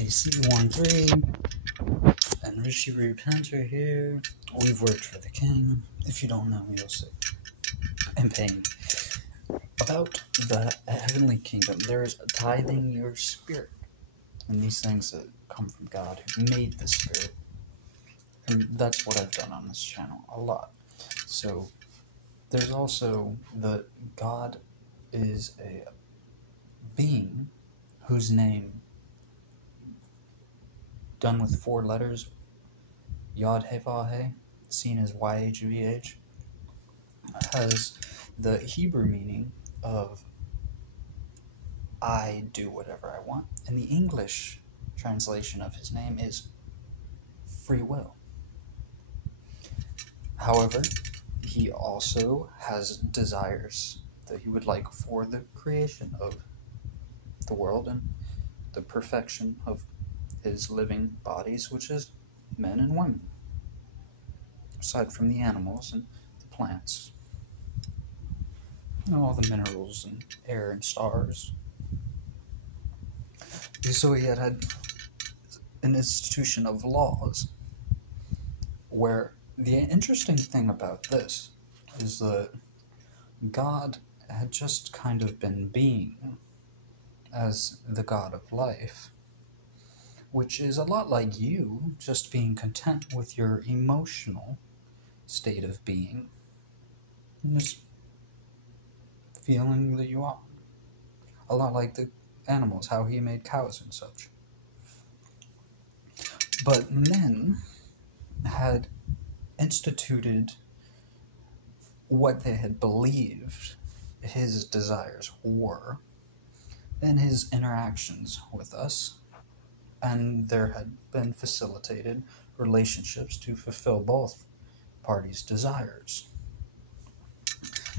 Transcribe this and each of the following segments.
JC13 and Rishi Repenter here. We've worked for the king. If you don't know, you'll see. And paying about the heavenly kingdom. There's tithing your spirit. And these things that come from God who made the spirit. And that's what I've done on this channel a lot. So there's also that God is a being whose name, done with 4 letters, Yod He Vav He, seen as YHVH, has the Hebrew meaning of I do whatever I want, and the English translation of his name is free will. However, he also has desires that he would like for the creation of the world and the perfection of his living bodies, which is men and women, aside from the animals and the plants, and all the minerals and air and stars. So he had an institution of laws, where the interesting thing about this is that God had just kind of been being as the God of life, which is a lot like you just being content with your emotional state of being, and just feeling that you are. A lot like the animals, how he made cows and such. But men had instituted what they had believed his desires were in his interactions with us, and there had been facilitated relationships to fulfill both parties' desires.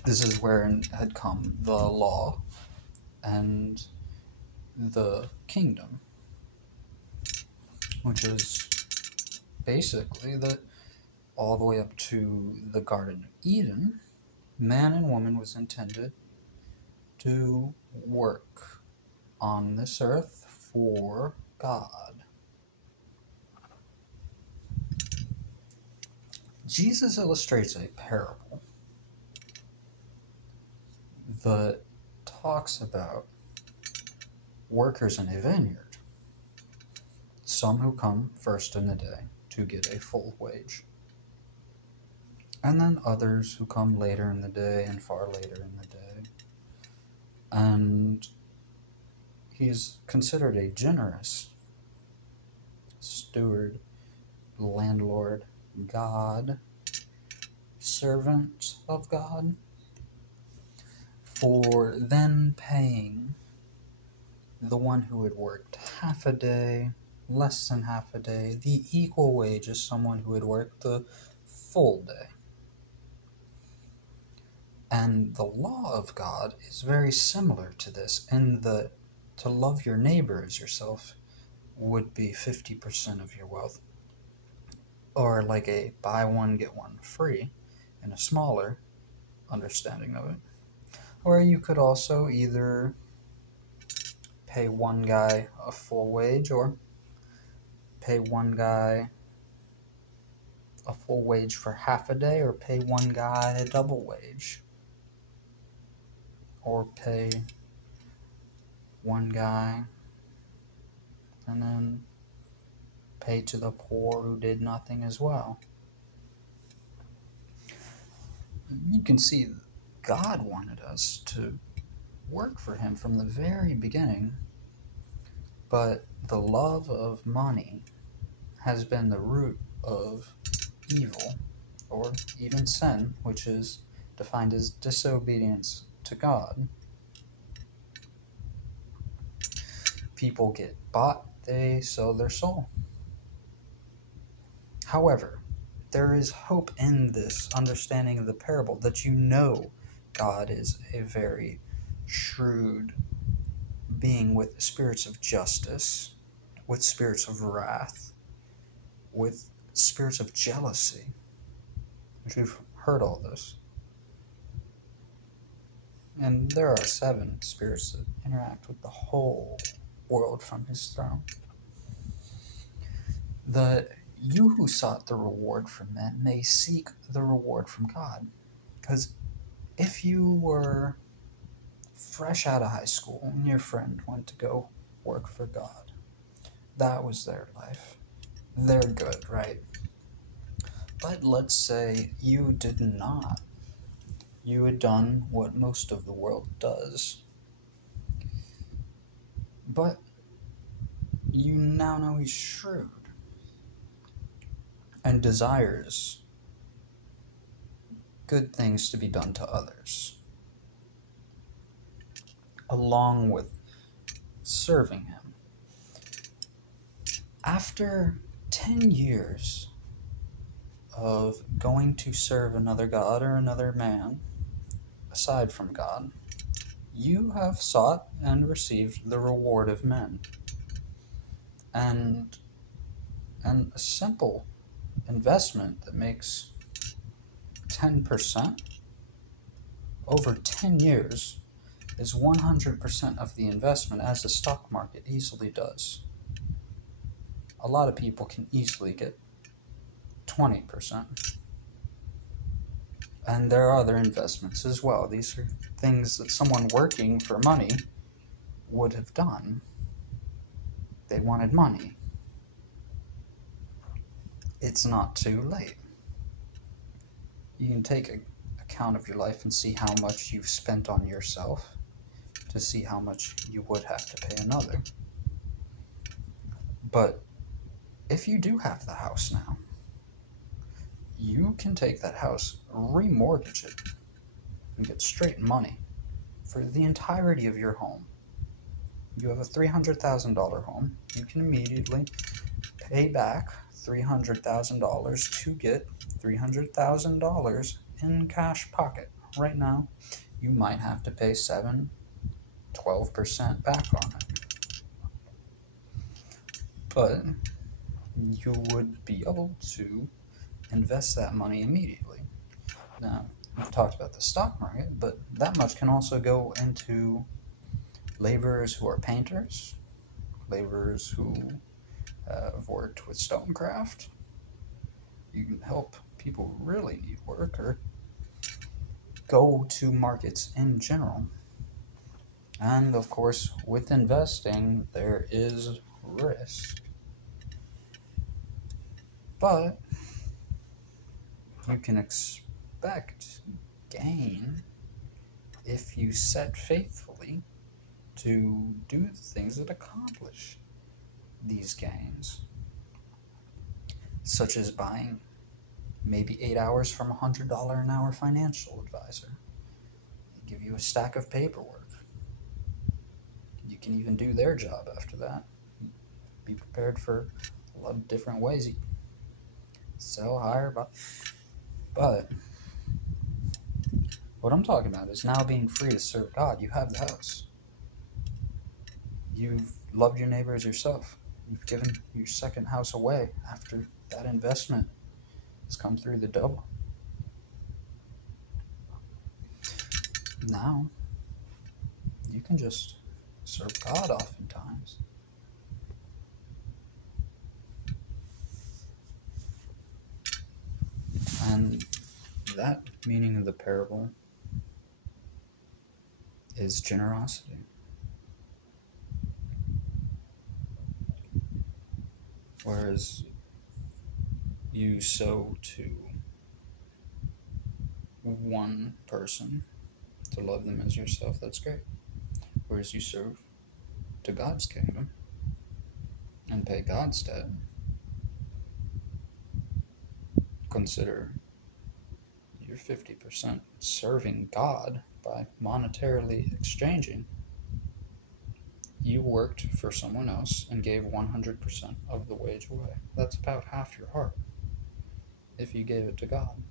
This is where had come the law and the kingdom, which is basically that all the way up to the Garden of Eden, man and woman was intended to work on this earth for God. Jesus illustrates a parable that talks about workers in a vineyard, some who come first in the day to get a full wage, and then others who come later in the day and far later in the day. And he's considered a generous steward, landlord, God, servant of God, for then paying the one who had worked half a day, less than half a day, the equal wage as someone who had worked the full day. And the law of God is very similar to this, in that to love your neighbor as yourself would be 50% of your wealth, or like a buy one get one free in a smaller understanding of it. Or you could also either pay one guy a full wage, or pay one guy a full wage for half a day, or pay one guy a double wage, or pay one guy and then pay to the poor who did nothing as well. You can see God wanted us to work for him from the very beginning, but the love of money has been the root of evil, or even sin, which is defined as disobedience to God. People get bought, they sell their soul. However, there is hope in this understanding of the parable, that you know God is a very shrewd being with spirits of justice, with spirits of wrath, with spirits of jealousy, which we've heard all this. And there are 7 spirits that interact with the whole world from his throne. You who sought the reward from men may seek the reward from God. Because if you were fresh out of high school and your friend went to go work for God, that was their life. They're good, right? But let's say you did not. You had done what most of the world does. But you now know he's shrewd and desires good things to be done to others, along with serving him. After 10 years of going to serve another god or another man, aside from God, you have sought and received the reward of men. And a simple investment that makes 10% over 10 years is 100% of the investment, as the stock market easily does. A lot of people can easily get 20%. And there are other investments as well. These are things that someone working for money would have done. They wanted money. It's not too late. You can take account of your life and see how much you've spent on yourself to see how much you would have to pay another. But if you do have the house now, you can take that house, remortgage it, and get straight money for the entirety of your home. You have a $300,000 home, you can immediately pay back $300,000 to get $300,000 in cash pocket. Right now, you might have to pay 12% back on it. But you would be able to invest that money immediately. Now, we've talked about the stock market, but that much can also go into laborers who are painters, laborers who have worked with stonecraft. You can help people who really need work, or go to markets in general. And of course, with investing, there is risk. But you can expect gain if you set faithfully to do the things that accomplish these gains, such as buying maybe 8 hours from a $100 an hour financial advisor. They give you a stack of paperwork. You can even do their job after that. Be prepared for a lot of different ways. You sell, hire, buy. But what I'm talking about is now being free to serve God. You have the house. You've loved your neighbor as yourself. You've given your second house away after that investment has come through the double. Now, you can just serve God oftentimes. And that meaning of the parable is generosity. Whereas you sow to one person to love them as yourself, that's great. Whereas you serve to God's kingdom and pay God's debt, consider your 50% serving God by monetarily exchanging. You worked for someone else and gave 100% of the wage away. That's about half your heart if you gave it to God.